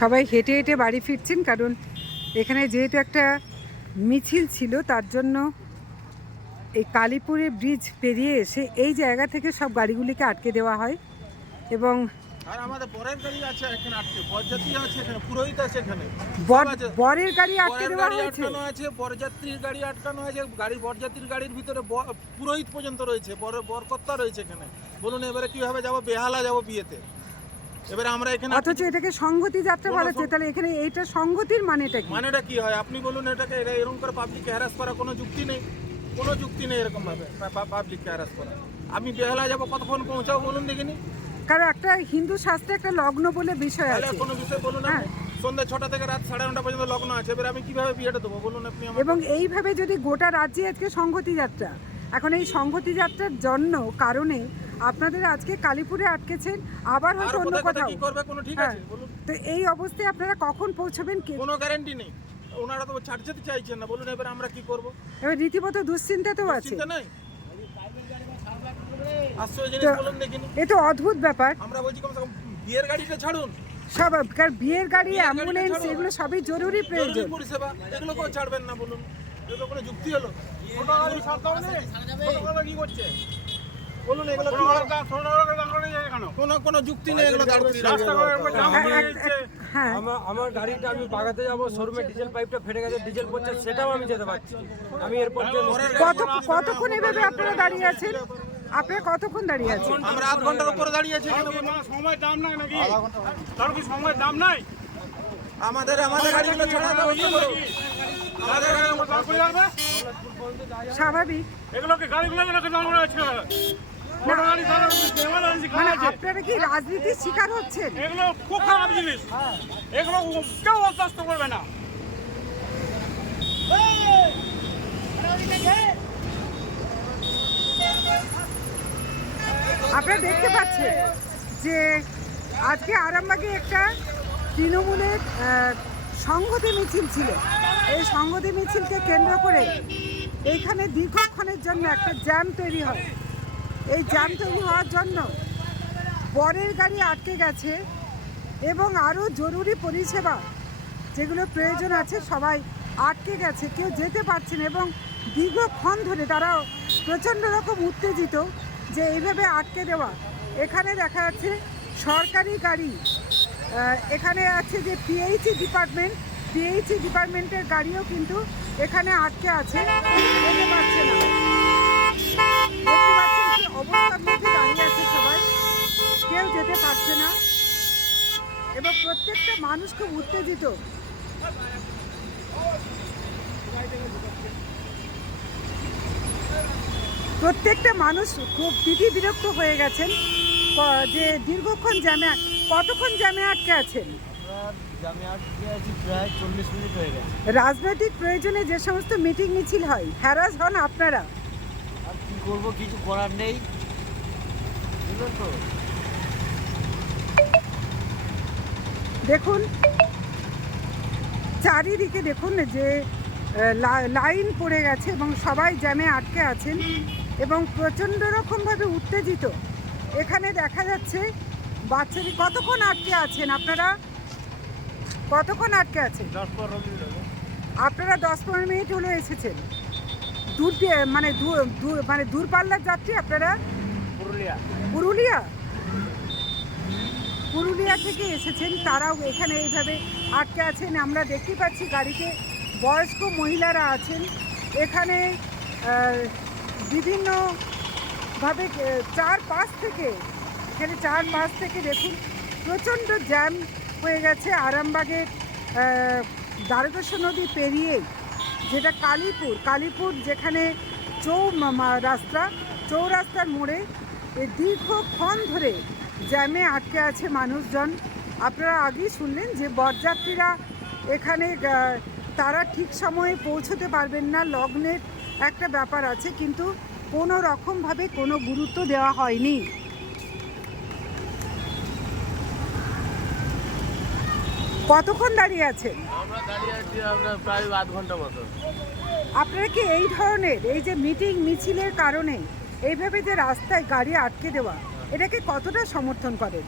সবাই হেঁটে হেঁটে বাড়ি ফিরছেন কারণ এখানে যেহেতু একটা মিছিল ছিল তার জন্য এই কালীপুরে ব্রিজ পেরিয়ে এসে এই জায়গা থেকে সব গাড়িগুলিকে আটকে দেওয়া হয় এবং আর আমাদের বরের গাড়ি আছে এখানে আটকে বরযাত্রী আছে এখানে পুরোহিত আছে এখানে। বর- বরের গাড়ি আটকে দেওয়া গাড়ি হয়েছে। আছে বরযাত্রীর গাড়ি আটকানো আছে গাড়ির বরযাত্রীর গাড়ির ভিতরে পুরোহিত পর্যন্ত রয়েছে বর বরকর্তা রয়েছে এখানে। বলুন এবারে কীভাবে যাব বেহালা যাব বিয়েতে? এবারে আমরা এখানে অথচ এটাকে সংহতি যাত্রা বলা হচ্ছে তাহলে এখানে এইটা সংগতির মানেটা কি? মানেটা কি হয়? আপনি বলুন এটাকে এরা এরকম করে পাবলিককে হ্যারাস করা কোনো যুক্তি নেই। কোনো যুক্তি নেই এরকম ভাবে পাবলিককে হ্যারাস করা। আমি বেহালা যাব কতক্ষণ পৌঁছাবো বলুন দেখিনি? কারণ একটা হিন্দু শাস্ত্রে একটা লগ্ন বলে বিষয় আছে। কোনো বিষয় বলুন হ্যাঁ। সন্ধ্যা ছটা থেকে রাত সাড়ে নটা পর্যন্ত লগ্ন আছে এবারে আমি কীভাবে বিয়েটা দেবো বলুন আপনি এবং এইভাবে যদি গোটা রাজ্যে আজকে সংহতি যাত্রা এখন এই সংহতি যাত্রার জন্য কারণে আপনাদের আজকে কালীপুরে আটকেছেন আবার হয়তো অন্য কোথাও। কি করবে কোনো ঠিক হ্যাঁ। আছে বলুন। তো এই অবস্থায় আপনারা কখন পৌঁছবেন? কে কোনো গ্যারান্টি নেই। ওনারা তো ছাড় যেতে চাইছেন না। বলুন এবার আমরা কি করব? এবার রীতিমতো দুশ্চিন্তাতেও আছে। চিন্তা নাই? আশ্চর্য জিনিস তো- বলুন দেখিনি। এ তো অদ্ভুত ব্যাপার। আমরা বলছি কমসে কম বিয়ের গাড়িটা ছাড়ুন। সব কারণ বিয়ের গাড়ি অ্যাম্বুলেন্স এগুলো সবই জরুরি জরুরি প্রয়োজন। পরিষেবা এগুলো কেউ ছাড়বেন না বলুন। এগুলো কোনো যুক্তি হলো? ছোট গাড়ি ছাড়তে হবে। না? গাড়ি কি করছে? বলুন এগুলো কোনো কোনো যুক্তি নেই এগুলো দাঁড় এক- এক- হ্যাঁ আমার আমার গাড়িটা আমি বাগাতে যাব শোরুমে ডিজেল পাইপটা ফেটে গেছে ডিজেল পড়ছে সেটাও আমি যেতে পারছি আমি এরপর কত কতক্ষণ এভাবে আপনারা দাঁড়িয়ে আছেন? আপনারা কতক্ষণ দাঁড়িয়ে আছেন? আমরা আধ ঘণ্টার উপরে দাঁড়িয়ে আছি। সময় দাম নাই নাকি? তার কি সময় দাম নাই? আমাদের আমাদের গাড়িগুলো ছাড়া স্বাভাবিক। মানে আপনারা কি রাজনীতির শিকার হচ্ছেন? এগুলো খুব খারাপ জিনিস। এগুলো কেউ বরদাস্ত করবে না। আপনারা দেখতে পাচ্ছেন যে আজকে আরামবাগে একটা তৃণমূলের সংহতি মিছিল ছিল। এই সংহতি মিছিলকে কেন্দ্র করে এইখানে দীর্ঘক্ষণের জন্য একটা জ্যাম তৈরি হয়। এই জ্যাম তৈরি হওয়ার জন্য বরের গাড়ি আটকে গেছে এবং আরও জরুরি পরিষেবা যেগুলো প্রয়োজন আছে সবাই আটকে গেছে। কেউ যেতে পারছে না এবং দীর্ঘক্ষণ ধরে তারা প্রচণ্ড রকম উত্তেজিত যে এইভাবে আটকে দেওয়া। এখানে দেখা যাচ্ছে সরকারি গাড়ি এখানে আছে যে পিএইচি ডিপার্টমেন্ট পিএইচি ডিপার্টমেন্টের গাড়িও কিন্তু এখানে আটকে আছে। যেতে পারছে না। দেখতে পাচ্ছেন কি অবস্থার সবাই। কেউ যেতে পারছে না। এবং প্রত্যেকটা মানুষ খুব উত্তেজিত। প্রত্যেকটা মানুষ খুব তিথি বিরক্ত হয়ে গেছেন। যে দীর্ঘক্ষণ জ্যামে কতক্ষণ জ্যামে আটকে আছেন? রাজনৈতিক প্রয়োজনে যে সমস্ত মিটিং মিছিল হয় হ্যারাস হন আপনারা। আর কি করব কিছু করার নেই। দেখুন চারিদিকে দেখুন যে লাইন পড়ে গেছে এবং সবাই জ্যামে আটকে আছেন এবং প্রচণ্ড রকমভাবে উত্তেজিত। এখানে দেখা যাচ্ছে বাচ্চাদের কতক্ষণ আটকে আছেন আপনারা? কতক্ষণ আটকে আছেন আপনারা দশ পনেরো মিনিট হলো এসেছেন। দূর দিয়ে মানে দূর মানে দূরপাল্লার যাত্রী আপনারা? পুরুলিয়া। পুরুলিয়া? পুরুলিয়া থেকে এসেছেন তারাও এখানে এইভাবে আটকে আছেন। আমরা দেখতে পাচ্ছি গাড়িতে বয়স্ক মহিলারা আছেন। এখানে বিভিন্নভাবে চার পাশ থেকে এখানে চার পাশ থেকে দেখুন প্রচণ্ড জ্যাম হয়ে গেছে আরামবাগের দ্বারকেশ্বর নদী পেরিয়ে যেটা কালীপুর কালীপুর যেখানে চৌ রাস্তা, চৌরাস্তার মোড়ে দীর্ঘক্ষণ ধরে জ্যামে আটকে আছে মানুষজন। আপনারা আগেই শুনলেন যে বরযাত্রীরা এখানে তারা ঠিক সময়ে পৌঁছতে পারবেন না। লগ্নের একটা ব্যাপার আছে, কিন্তু কোনো রকমভাবে কোনো গুরুত্ব দেওয়া হয়নি। কতক্ষণ দাঁড়িয়ে আছেন? আমরা দাঁড়িয়ে আছি আমরা প্রায় আধ ঘণ্টা মতো। আপনারা কি এই ধরনের এই যে মিটিং মিছিলের কারণে এইভাবে যে রাস্তায় গাড়ি আটকে দেওয়া এটাকে কতটা সমর্থন করেন?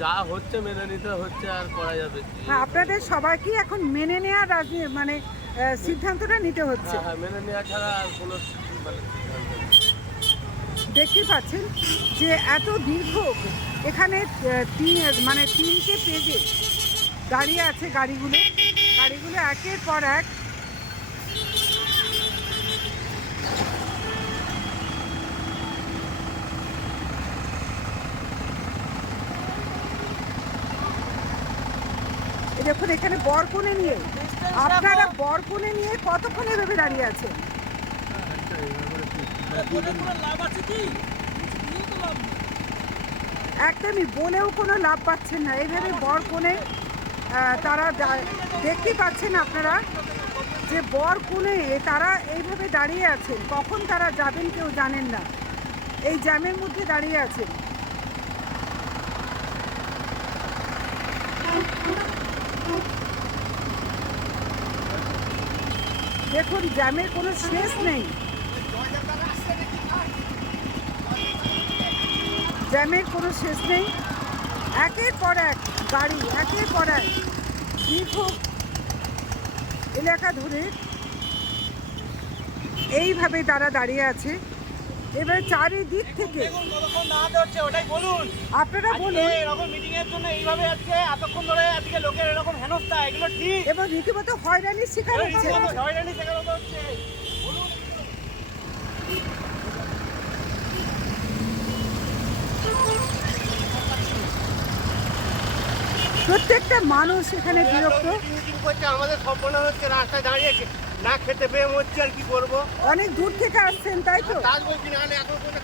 যা হচ্ছে মেনে নিতে হচ্ছে আর করা যাবে হ্যাঁ আপনাদের সবাইকেই এখন মেনে নেওয়ার রাজনী- মানে সিদ্ধান্তটা নিতে হচ্ছে। হ্যাঁ হ্যাঁ মেনে নেওয়া ছাড়া আর কোনো মানে। দেখতে পাচ্ছেন যে এত দীর্ঘ এখানে তিন মানে তিনটে পেজে দাঁড়িয়ে আছে গাড়িগুলো। গাড়িগুলো একের পর এক। দেখুন এখানে বরকনে নিয়ে। আপনারা বরকনে নিয়ে কতক্ষণ এভাবে দাঁড়িয়ে আছে একদমই বলেও কোনো লাভ পাচ্ছেন না। এইভাবে বর কোণে আহ, তারা দা- দেখতেই পাচ্ছেন আপনারা যে বর কোণে তারা এইভাবে দাঁড়িয়ে আছেন। কখন তারা যাবেন কেউ জানেন না। এই জ্যামের মধ্যে দাঁড়িয়ে আছেন। দেখুন, জ্যামের কোনো শেষ নেই। জ্যামের কোনো শেষ নেই। একের পর এক গাড়ি এক দীর্ঘ এলাকা ধরে। এইভাবে তারা দাঁড়িয়ে আছে। এবার চারিদিক থেকে হচ্ছে আপনারা বলুন। এরকম মিটিং এর জন্য এইভাবে আজকে এতক্ষণ ধরে আজকে লোকের এরকম হেনস্থা এগুলো ঠিক। এবং রীতিমতো হয়রানির শিকার হচ্ছে। রীতিমতো হয়রানি শেখানো তো হচ্ছে। প্রত্যেকটা মানুষ এখানে বিরক্ত। আমাদের সম্পন্ন হচ্ছে রাস্তায় দাঁড়িয়ে না খেতে পেয়ে মরছি আর কি করব? অনেক দূর থেকে আসছেন তাই তো?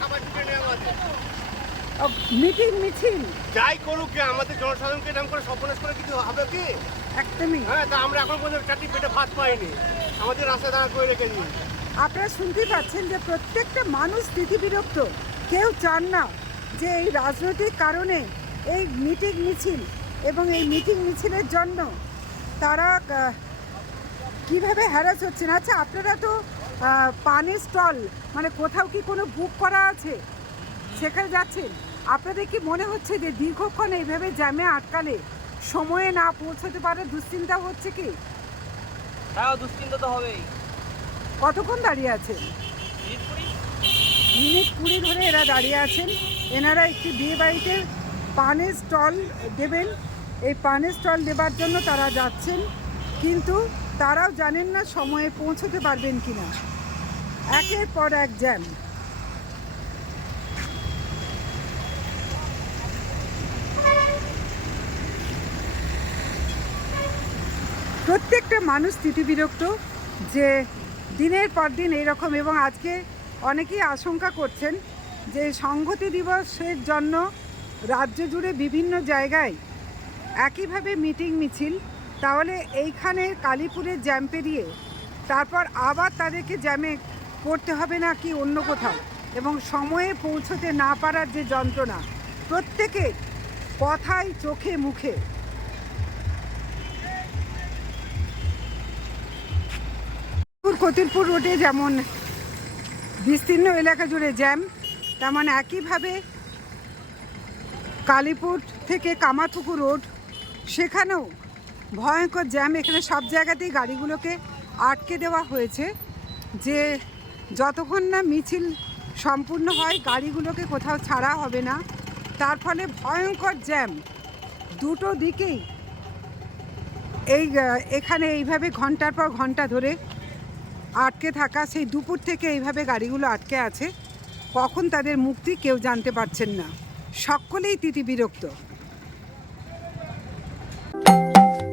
খাবার মিটিং মিছিল? যাই করুক গে, আমাদের জনসাধারণকে এরকম করে সর্বনাশ করে কিছু হবে কি? একদমই। হ্যাঁ তা আমরা এখন পর্যন্ত চারটি পেটে ভাত পাইনি। আমাদের রাস্তায় দাঁড়া করে রেখে দিই আপনারা শুনতে পাচ্ছেন যে প্রত্যেকটা মানুষ স্থিতিবিরক্ত কেউ চান না যে এই রাজনৈতিক কারণে এই মিটিং মিছিল এবং এই মিটিং মিছিলের জন্য তারা কীভাবে হ্যারাস হচ্ছেন? আচ্ছা আপনারা তো পানের স্টল মানে কোথাও কি কোনো বুক করা আছে? সেখানে যাচ্ছেন। আপনাদের কি মনে হচ্ছে যে দীর্ঘক্ষণ এইভাবে জ্যামে আটকালে সময়ে না পৌঁছতে পারে দুশ্চিন্তা হচ্ছে কি? হ্যাঁ দুশ্চিন্তা তো হবেই। কতক্ষণ দাঁড়িয়ে আছেন? মিনিট কুড়ি। ধরে এরা দাঁড়িয়ে আছেন। এনারা একটি বিয়ে বাড়িতে পানের স্টল দেবেন। এই পানের স্টল দেবার জন্য তারা যাচ্ছেন, কিন্তু তারাও জানেন না সময়ে পৌঁছতে পারবেন কিনা। একের পর এক জ্যাম। প্রত্যেকটা মানুষ স্থিতিবিরক্ত যে দিনের পর দিন এইরকম এবং আজকে অনেকেই আশঙ্কা করছেন যে সংহতি দিবসের জন্য রাজ্য জুড়ে বিভিন্ন জায়গায় একইভাবে মিটিং মিছিল, তাহলে এইখানে কালীপুরের জ্যাম পেরিয়ে তারপর আবার তাদেরকে জ্যামে পড়তে হবে না কি অন্য কোথাও? এবং সময়ে পৌঁছতে না পারার যে যন্ত্রণা প্রত্যেকের কথাই চোখে মুখে। কতিরপুর রোডে যেমন বিস্তীর্ণ এলাকা জুড়ে জ্যাম, তেমন একইভাবে কালীপুর থেকে কামাথুকু রোড সেখানেও ভয়ঙ্কর জ্যাম। এখানে সব জায়গাতেই গাড়িগুলোকে আটকে দেওয়া হয়েছে। যে যতক্ষণ না মিছিল সম্পূর্ণ হয়, গাড়িগুলোকে কোথাও ছাড়া হবে না। তার ফলে ভয়ঙ্কর জ্যাম। দুটো দিকেই এই, এখানে এইভাবে ঘণ্টার পর ঘণ্টা ধরে আটকে থাকা, সেই দুপুর থেকে এইভাবে গাড়িগুলো আটকে আছে। কখন তাদের মুক্তি কেউ জানতে পারছেন না। সকলেই তিতি বিরক্ত